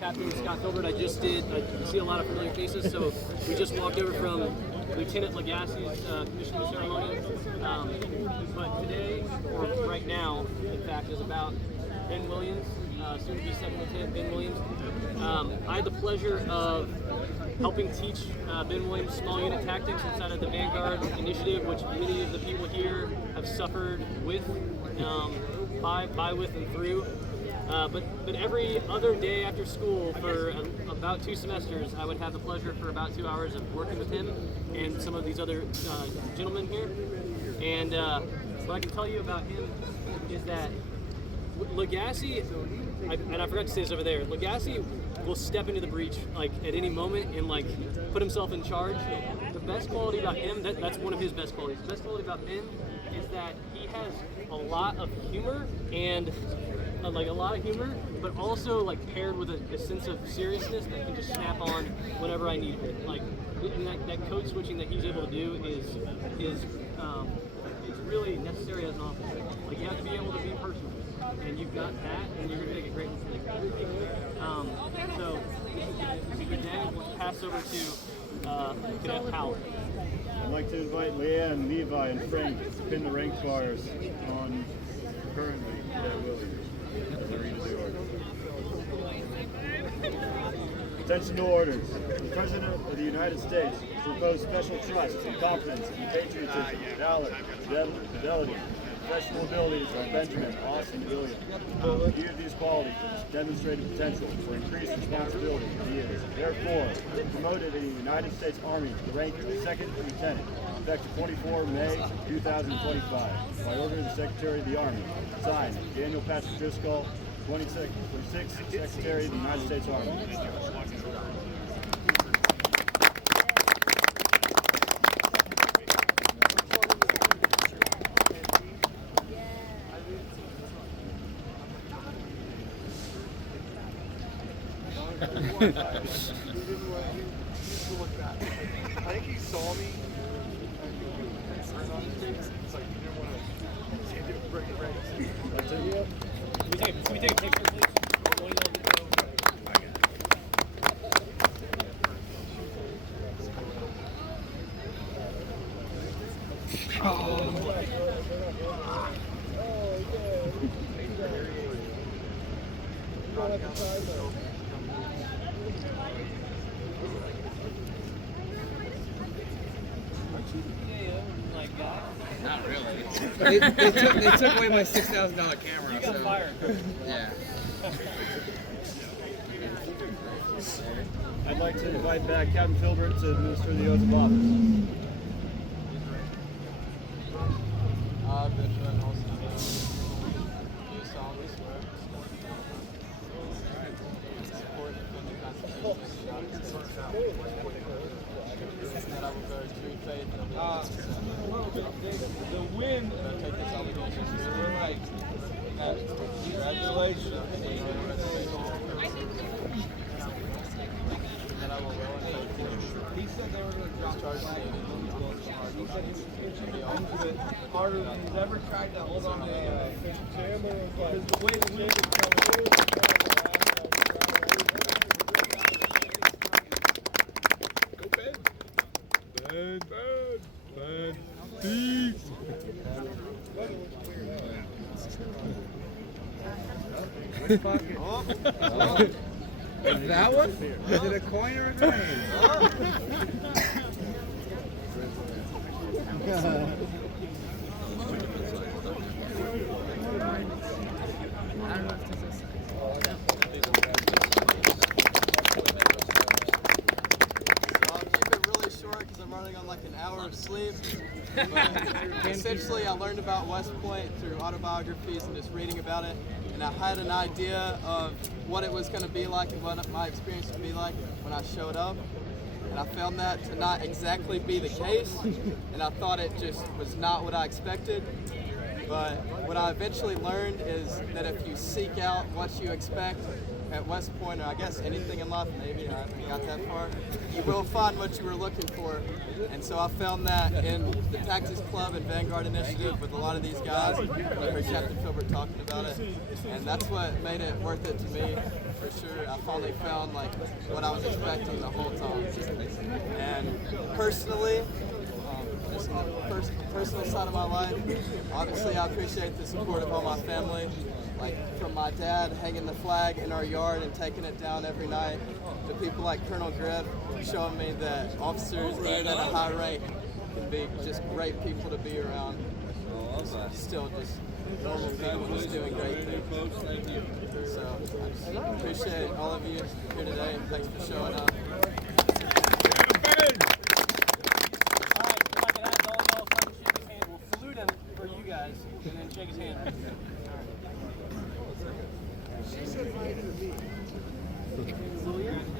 Captain Scott Filbert. I see a lot of familiar faces, so we just walked over from Lieutenant Legacy's commissioning ceremony. But today, or right now, in fact, is about Ben Williams, soon to be Second Lieutenant Ben Williams. I had the pleasure of helping teach Ben Williams small unit tactics inside of the Vanguard initiative, which many of the people here have suffered with, by, with, and through. But every other day after school for about 2 semesters, I would have the pleasure for about 2 hours of working with him and some of these other gentlemen here. And what I can tell you about him is that Legacy, and I forgot to say this over there, Legacy will step into the breach like at any moment and like put himself in charge. The best quality about him, that's one of his best qualities. The best quality about him is that he has a lot of humor and but also like paired with a sense of seriousness that can just snap on whenever I need it. Like, and that code switching that he's able to do is really necessary as an officer. Like, you have to be able to be personal, and you've got that, and you're going to make a great mistake. So this is your day. Let's pass over to Cadet Powell. I'd like to invite Leanne, Levi, and Frank to pin the rank bars on currently Cadet Williams. Attention to orders. The President of the United States proposed special trust and confidence in the patriotism, valor, fidelity, professional abilities of Benjamin Austin Williams. In view of these qualities and his demonstrated potential for increased responsibility, he is therefore promoted in the United States Army to the rank of Second Lieutenant, effective 24 May 2025, by order of the Secretary of the Army. Signed, Daniel Patrick Driscoll, 26th Secretary of the United States Army. I think he saw me. It's like he didn't want to bring it right. That's it. Can we take a picture, please? Not really. They took away my $6,000 camera. So. Yeah. I'd like to invite back Captain Filbert to administer the oath of office. Benjamin Austin Williams, do solemnly swear to support and defend the Constitution of the United States, and that I will bear true faith and allegiance to the wind and take this obligation seriously. Congratulations. And that I will well and faithfully discharge the duties Harder than he's ever tried to hold on to because the way the wind is coming. Bad. Thieves. Is that one? Is it a coin or a coin? I'm running on like an hour of sleep. But essentially, I learned about West Point through autobiographies and just reading about it, and I had an idea of what it was going to be like and what my experience would be like when I showed up. And I found that to not exactly be the case, and I thought it just was not what I expected. But what I eventually learned is that if you seek out what you expect at West Point, or I guess anything in life, maybe I haven't got that far, you will find what you were looking for. And so I found that in the Tactics Club and Vanguard Initiative with a lot of these guys. I heard Captain Filbert talking about it, and that's what made it worth it to me. for sure. I finally found like what I was expecting the whole time. And personally, just on the personal side of my life, obviously I appreciate the support of all my family. Like from my dad hanging the flag in our yard and taking it down every night, to people like Colonel Griff showing me that officers, even at a high rank, can be just great people to be around. Still just normal people just doing great things. So I just appreciate all of you here today, and thanks for showing up. Alright, if I could ask all y'all if I can shake his hand, we'll salute him for you guys, and then shake his hand. Alright.